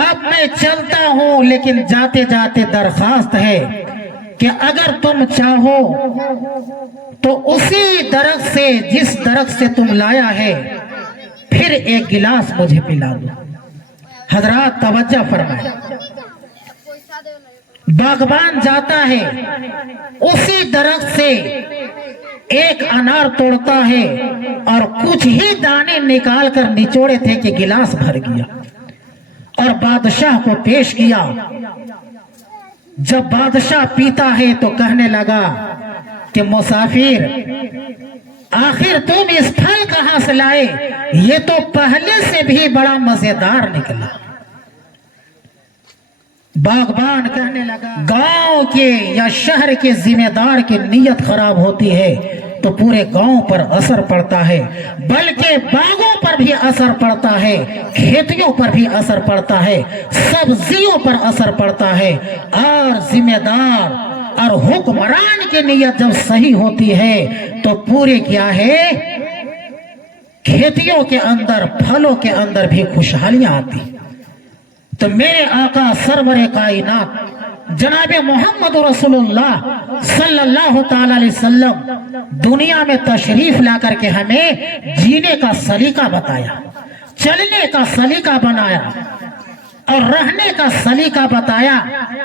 اب میں چلتا ہوں، لیکن جاتے جاتے درخواست ہے کہ اگر تم چاہو تو اسی درخت سے، جس درخت سے تم لایا ہے، پھر ایک گلاس مجھے پلا دو۔ حضرات توجہ فرمائیں، باغبان جاتا ہے، اسی درخت سے ایک انار توڑتا ہے اور کچھ ہی دانے نکال کر نچوڑے تھے کہ گلاس بھر گیا اور بادشاہ کو پیش کیا۔ جب بادشاہ پیتا ہے تو کہنے لگا کہ مسافر، آخر تم اس پھل کہاں سے لائے؟ یہ تو پہلے سے بھی بڑا مزیدار نکلا۔ باغبان کہنے لگا، گاؤں کے یا شہر کے ذمہ دار کی نیت خراب ہوتی ہے تو پورے گاؤں پر اثر پڑتا ہے، بلکہ باغوں پر بھی اثر پڑتا ہے، کھیتیوں پر بھی اثر پڑتا ہے، سبزیوں پر اثر پڑتا ہے۔ اور ذمہ دار اور حکمران کی نیت جب صحیح ہوتی ہے تو پورے کیا ہے، کھیتیوں کے اندر، پھلوں کے اندر بھی خوشحالیاں آتی۔ تو میرے آقا سرور کائنات جناب محمد رسول اللہ صلی اللہ تعالی علیہ وسلم دنیا میں تشریف لا کر کے ہمیں جینے کا سلیقہ بتایا، چلنے کا سلیقہ بنایا اور رہنے کا سلیقہ بتایا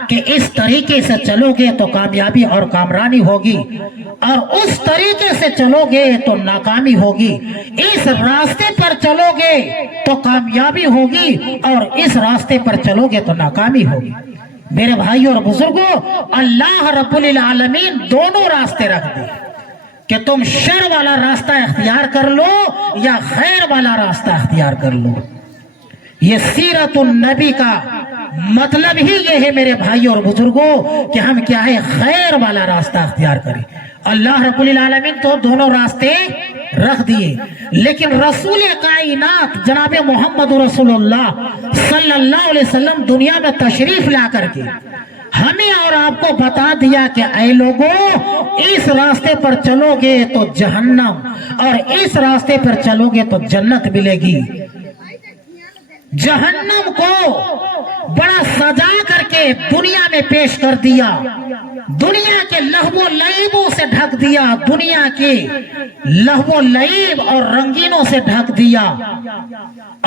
کہ اس طریقے سے چلو گے تو کامیابی اور کامرانی ہوگی، اور اس طریقے سے چلو گے تو ناکامی ہوگی۔ اس راستے پر چلو گے تو کامیابی ہوگی اور اس راستے پر چلو گے تو ناکامی ہوگی۔ میرے بھائیوں اور بزرگوں، اللہ رب العالمین دونوں راستے رکھ دیے کہ تم شر والا راستہ اختیار کر لو یا خیر والا راستہ اختیار کر لو۔ یہ سیرت النبی کا مطلب ہی یہ ہے میرے بھائیوں اور بزرگوں کہ ہم کیا ہے، خیر والا راستہ اختیار کریں۔ اللہ رب العالمین تو دونوں راستے رکھ دیے، لیکن رسول کائنات جناب محمد رسول اللہ صلی اللہ علیہ وسلم دنیا میں تشریف لا کر کے ہمیں اور آپ کو بتا دیا کہ اے لوگوں، اس راستے پر چلو گے تو جہنم اور اس راستے پر چلو گے تو جنت ملے گی۔ جہنم کو بڑا سجا کر کے دنیا میں پیش کر دیا، دنیا کے لہو و لعیبوں سے ڈھک دیا، دنیا کے لہو و لعیب اور رنگینوں سے ڈھک دیا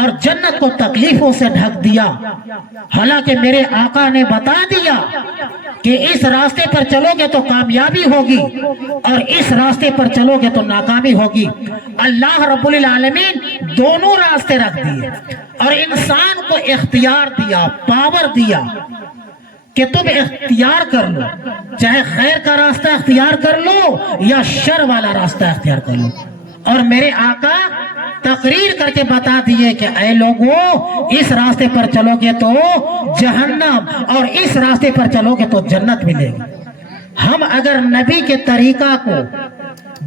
اور جنت کو تکلیفوں سے ڈھک دیا۔ حالانکہ میرے آقا نے بتا دیا کہ اس راستے پر چلو گے تو کامیابی ہوگی اور اس راستے پر چلو گے تو ناکامی ہوگی۔ اللہ رب العالمین دونوں راستے رکھ دیے اور انسان کو اختیار دیا، پاور دیا کہ تم اختیار کر لو، چاہے خیر کا راستہ اختیار کر لو یا شر والا راستہ اختیار کر لو۔ اور میرے آقا تقریر کر کے بتا دیے کہ اے لوگوں، اس راستے پر چلو گے تو جہنم اور اس راستے پر چلو گے تو جنت ملے گی۔ ہم اگر نبی کے طریقہ کو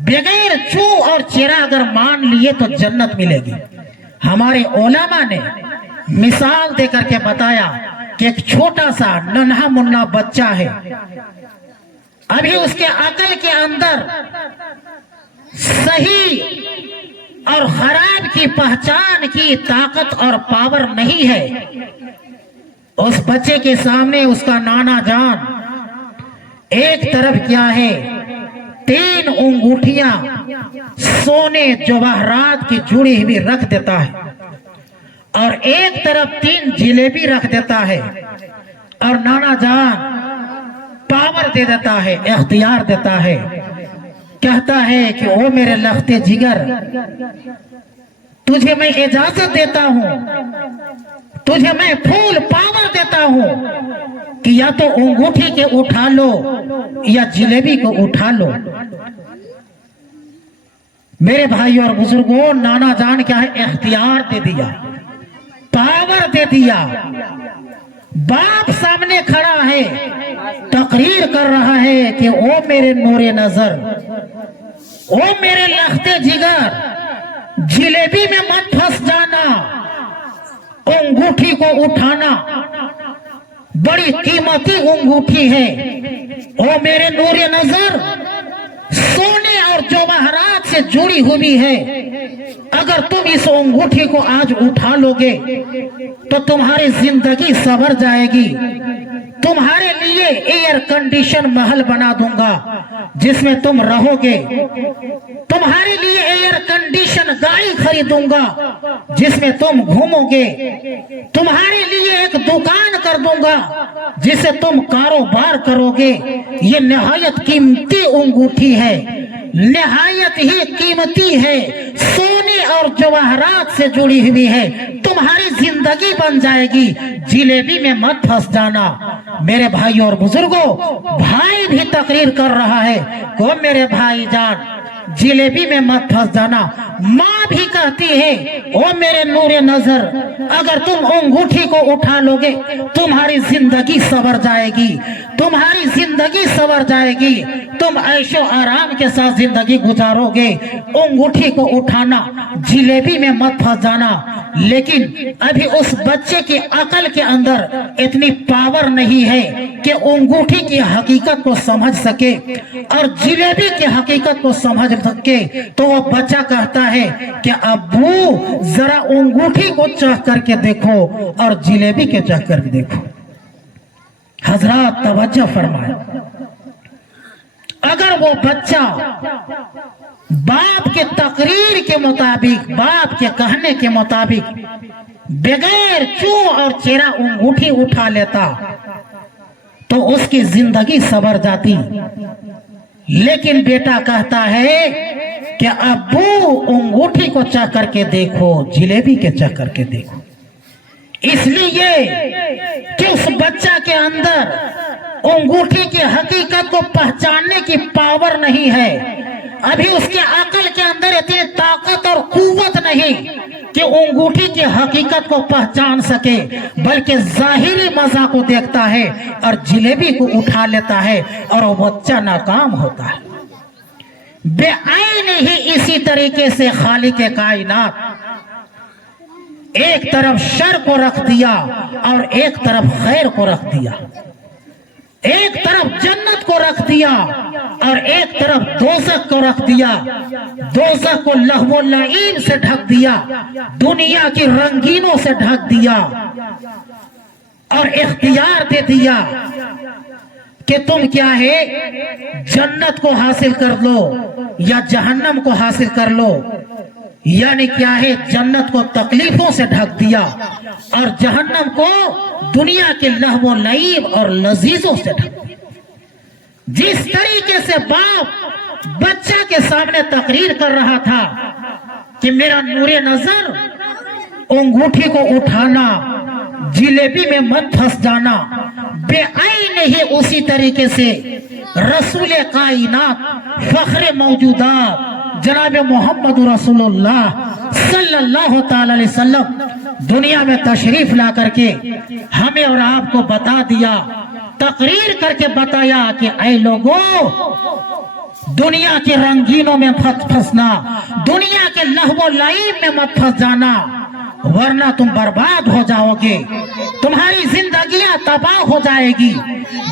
बगैर चू और चेरा अगर मान लिए तो जन्नत मिलेगी। हमारे उलमा ने मिसाल दे करके बताया कि एक छोटा सा नन्हा मुन्ना बच्चा है, अभी उसके अकल के अंदर सही और खराब की पहचान की ताकत और पावर नहीं है। उस बच्चे के सामने उसका नाना जान एक तरफ क्या है, 3 अंगूठियां सोने जवाहरात की जुड़ी हुई रख देता है और एक तरफ 3 जिलेबी रख देता है और नाना जान पावर दे देता है, इख्तियार देता है, कहता है कि ओ मेरे लख्ते जिगर, तुझे मैं इजाजत देता हूं, तुझे मैं फुल पावर देता हूं कि या तो अंगूठी के उठा लो या जिलेबी को उठा लो। मेरे भाई और बुजुर्गों, नाना जान क्या है, इख्तियार दे दिया, पावर दे दिया। बाप सामने खड़ा है, तकरीर कर रहा है कि ओ मेरे नूरे नजर, ओ मेरे लख्ते जिगर, जिलेबी में मत फंस जाना, अंगूठी को उठाना, बड़ी कीमती अंगूठी है। ओ मेरे नूरे नजर, सोने और जवाहरात से जुड़ी हुई है, अगर तुम इस अंगूठी को आज उठा लोगे तो तुम्हारी जिंदगी संवर जाएगी। तुम्हारे लिए एयर कंडीशन महल बना दूंगा जिसमें तुम रहोगे, तुम्हारे लिए एयर कंडीशन गाड़ी खरीदूंगा जिसमें तुम घूमोगे, तुम्हारे लिए एक दुकान कर दूंगा जिसे तुम कारोबार करोगे। ये निहायत कीमती अंगूठी है, निहायत ही कीमती है, सोने और जवाहरात से जुड़ी हुई है, तुम्हारी जिंदगी बन जाएगी, जिलेबी में मत फंस जाना। मेरे भाई और बुजुर्गों, भाई भी तकरीर कर रहा है को मेरे भाई जान, जिलेबी में मत फंस जाना। माँ भी कहती है ओ मेरे नूरे नजर, अगर तुम अंगूठी को उठा लोगे तुम्हारी जिंदगी संवर जाएगी, तुम्हारी जिंदगी संवर जाएगी, तुम ऐशो आराम के साथ जिंदगी गुजारोगे। अंगूठी को उठाना, जिलेबी में मत फंस जाना। लेकिन अभी उस बच्चे की अकल के अंदर इतनी पावर नहीं है कि अंगूठी की हकीकत को समझ सके और जिलेबी की हकीकत को समझ सके। तो वो बच्चा कहता है कि अब्बू जरा अंगूठी को चख करके देखो और जिलेबी के चख करके देखो। हजरत तवज्जो फरमाए, अगर वो बच्चा बाप के तकरीर के मुताबिक, बाप के कहने के मुताबिक बगैर चू और चेरा अंगूठी उठा लेता तो उसकी जिंदगी संवर जाती। लेकिन बेटा कहता है कि अब्बू अंगूठी को चख करके देखो, जिलेबी के चख करके देखो। इसलिए कि उस बच्चा के अंदर अंगूठी की हकीकत को पहचानने की पावर नहीं है, अभी उसके अकल के अंदर इतनी ताकत और कुव्वत नहीं कि अंगूठी की हकीकत को पहचान सके, बल्कि जाहिरी मजा को देखता है और जिलेबी को उठा लेता है और वो बच्चा नाकाम होता है। बेआईन ही इसी तरीके से खालिक कायनात एक तरफ शर को रख दिया और एक तरफ खैर को रख दिया, एक तरफ जन्नत को रख दिया और एक तरफ दोज़ख को रख दिया। दोज़ख को लहवो लईब से ढक दिया, दुनिया की रंगीनों से ढक दिया और इख्तियार दे दिया कि तुम क्या है, जन्नत को हासिल कर लो या जहन्नम को हासिल कर लो। यानी क्या है, जन्नत को तकलीफों से ढक दिया और जहन्नम को दुनिया के लहवो लईब और लजीजों से ढक दिया। जिस तरीके से बाप बच्चा के सामने तकरीर कर रहा था कि मेरा नूरे नजर, अंगूठी को उठाना, जिलेबी में मत फंस जाना, बेआईन ही उसी तरीके से रसूल कायनात फख्रे मौजूदात जनाब मोहम्मद रसूलुल्लाह सल्लल्लाहु ताला अलैहि वसल्लम दुनिया में तशरीफ ला करके हमें और आपको बता दिया, तकरीर करके बताया कि ऐ लोगों, दुनिया के रंगीनों में मत फंसना, दुनिया के लहवो लाइब में मत फंस जाना, वरना तुम बर्बाद हो जाओगे, तुम्हारी जिंदगियां तबाह हो जाएगी।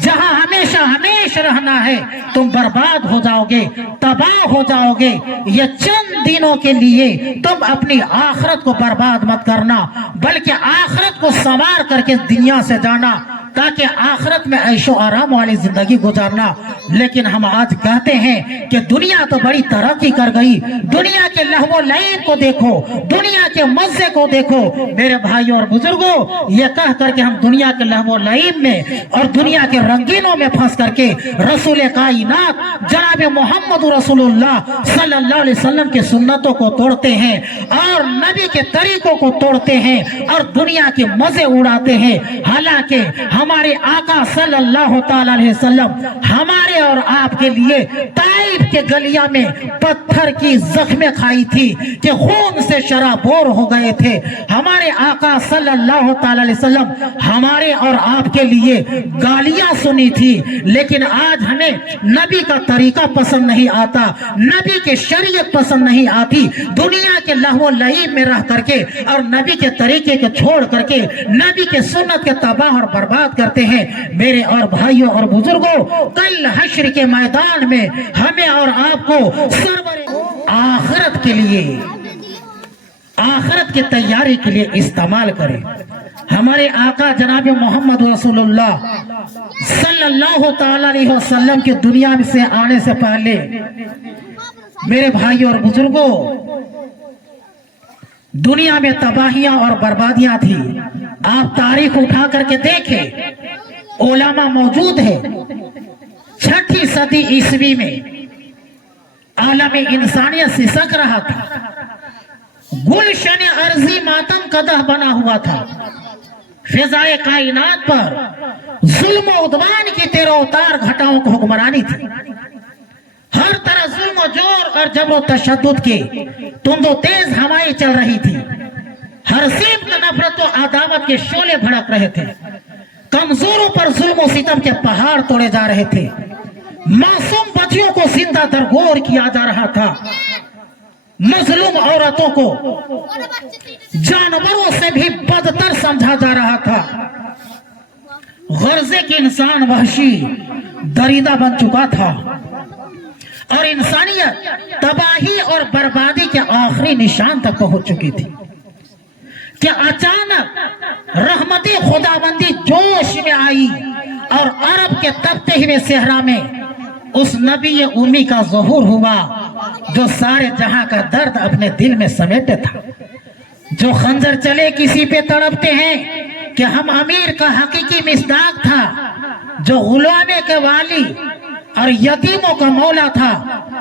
जहां हमेशा हमेशा रहना है तुम बर्बाद हो जाओगे, तबाह हो जाओगे। ये चंद दिनों के लिए तुम अपनी आखिरत को बर्बाद मत करना, बल्कि आखिरत को संवार करके दुनिया से जाना, ताकि आखिरत में ऐशो आराम वाली जिंदगी गुजारना। लेकिन हम आज कहते हैं कि दुनिया तो बड़ी तरक्की कर गई, दुनिया के लहवो लईब को देखो, दुनिया के मजे को देखो। मेरे भाइयों और बुजुर्गों, ये कह करके हम दुनिया के लहवो लईब में और दुनिया के रंगीनों में फंस करके रसूल कायनात जनाब मोहम्मद रसूलुल्लाह सल्लल्लाहु अलैहि वसल्लम की सुन्नतों को तोड़ते हैं और नबी के तरीकों को तोड़ते हैं और दुनिया के मजे उड़ाते हैं। हालांकि हमारे आका सल्लल्लाहु ताला अलैहि वसल्लम हमारे और आपके लिए ताइफ के गलिया में पत्थर की जख्में खाई थी कि खून से शराबोर हो गए थे। हमारे आका सल्लल्लाहु ताला अलैहि वसल्लम हमारे और आपके लिए गालियां सुनी थी। लेकिन आज हमें नबी का तरीका पसंद नहीं आता, नबी की शरीयत पसंद नहीं आती। दुनिया के लहवो लईब में रह करके और नबी के तरीके को छोड़ करके नबी के सुन्नत के तबाह और बर्बाद करते हैं। मेरे और भाइयों और बुजुर्गों, कल हश्र के मैदान में हमें और आपको सरवरे आखिरत के लिए, आखिरत की तैयारी के लिए इस्तेमाल करें। हमारे आका जनाब मोहम्मद रसूलुल्लाह सल्लल्लाहु ताला अलैहि वसल्लम की दुनिया में से आने से पहले मेरे भाइयों और बुजुर्गों, दुनिया में तबाहियां और बर्बादियां थी। आप तारीख उठा करके देखें, उलमा मौजूद है। 6ठी सदी ईस्वी में आलम इंसानियत सिसक रहा था, गुलशन अर्जी मातम कदह बना हुआ था। फिजाए कायनात पर जुल्म उद्वान की तेरोतार घटाओं को हुक्मरानी थी। हर तरह जुल्म जोर और जबरो तशद्दुद की तुंदो तेज हवाएं चल रही थी। हर सिमत नफरत और अदावत के शोले भड़क रहे थे। कमजोरों पर जुल्म सितम के पहाड़ तोड़े जा रहे थे। मासूम बच्चियों को जिंदा दरगोर किया जा रहा था। मजलूम औरतों को जानवरों से भी बदतर समझा जा रहा था। गर्जे की इंसान वहशी दरीदा बन चुका था और इंसानियत तबाही और बर्बादी के आखिरी निशान तक पहुंच चुकी थी कि अचानक रहमती खुदाबंदी जोश में आई और अरब के तपते हुए सहरा में उस नबी उम्मी का ज़हूर हुआ, जो सारे जहां का दर्द अपने दिल में समेटे था। जो खंजर चले किसी पे तड़पते हैं कि हम अमीर का हकीकी मिसदाक था, जो गुलामे के वाली और यतीमों का मौला था।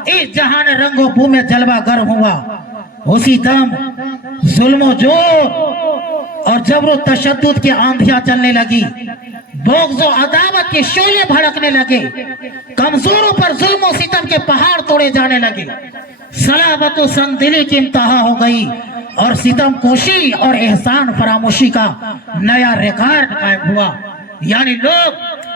इस जहान रंगो बू में जलवा गर्म हुआ, उसी दम जुल्म जोर और जबरो तशद्दुद की आंधियां चलने लगी। बोगजो अदावत के शोले भड़कने लगे। कमजोरों पर जुल्म सितम के पहाड़ तोड़े जाने लगे। सलाबत और संदिली की इंतहा हो गई और सितम कोशी और एहसान फरामोशी का नया रिकॉर्ड कायम हुआ। यानी लोग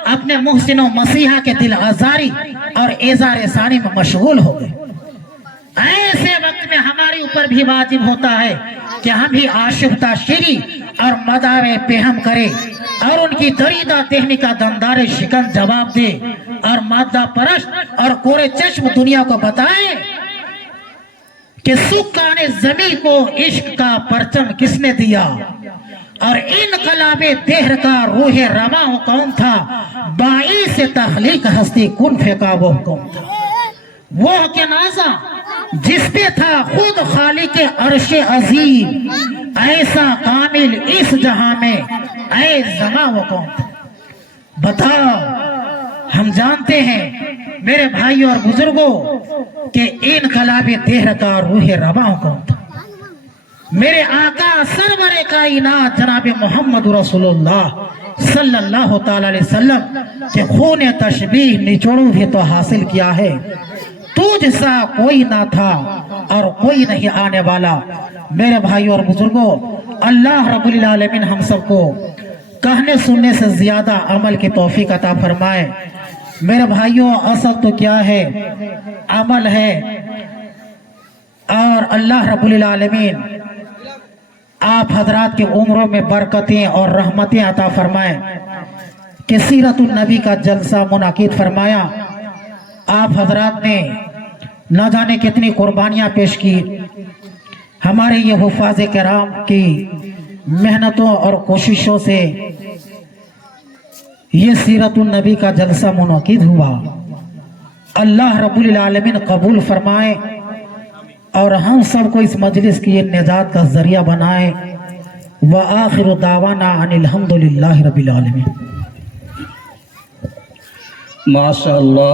अपने मुहसिनो मसीहा के दिल आजारी और एजार सानी में मशगूल हो गए। ऐसे वक्त में हमारे ऊपर भी वाजिब होता है कि हम भी आशिफ्ता शिरी और मदावे पेहम करें और उनकी दरीदा देहनी का दमदार शिकन जवाब दे और मादा परस्त और कोरे चश्म दुनिया को बताएं कि सुकाने जमी को इश्क का परचम किसने दिया और इनकलाबे देहर का रूह रमा कौन था। बाई से तखलीक हस्ती कुन फेंका वो कौन था। वो के नाजा जिसपे था खुद खालिक अर्शे अजीम, ऐसा कामिल इस जहां में ऐ जमा वो कौन था। बताओ, हम जानते हैं मेरे भाइयों और बुजुर्गों कि इनकलाबे देहर का रूह रमा कौन था। मेरे आका सरवरे कायनात जनाब मोहम्मद रसूलुल्लाह सल्लल्लाहु ताला अलैहि वसल्लम के खून तशबीह निचोड़ों भी तो हासिल किया है। तुझ सा कोई ना था और कोई नहीं आने वाला। मेरे भाई और बुजुर्गों, अल्लाह रब्बुल आलमीन हम सबको कहने सुनने से ज्यादा अमल की तौफीक अता फरमाए। میرے بھائیوں اصل تو کیا ہے عمل ہے اور اللہ رب العالمین آپ حضرات کے عمروں میں برکتیں اور رحمتیں عطا فرمائیں کہ سیرت النبی کا جلسہ منعقد فرمایا آپ حضرات نے نہ جانے کتنی قربانیاں پیش کی ہمارے یہ حفاظ کرام کی محنتوں اور کوششوں سے یہ سیرت النبی کا جلسہ منعقد ہوا اللہ رب العالمین قبول فرمائے اور ہم سب کو اس مجلس کی نجات کا ذریعہ بنائے وآخر دعوانا ان الحمدللہ رب العالمین ماشاء اللہ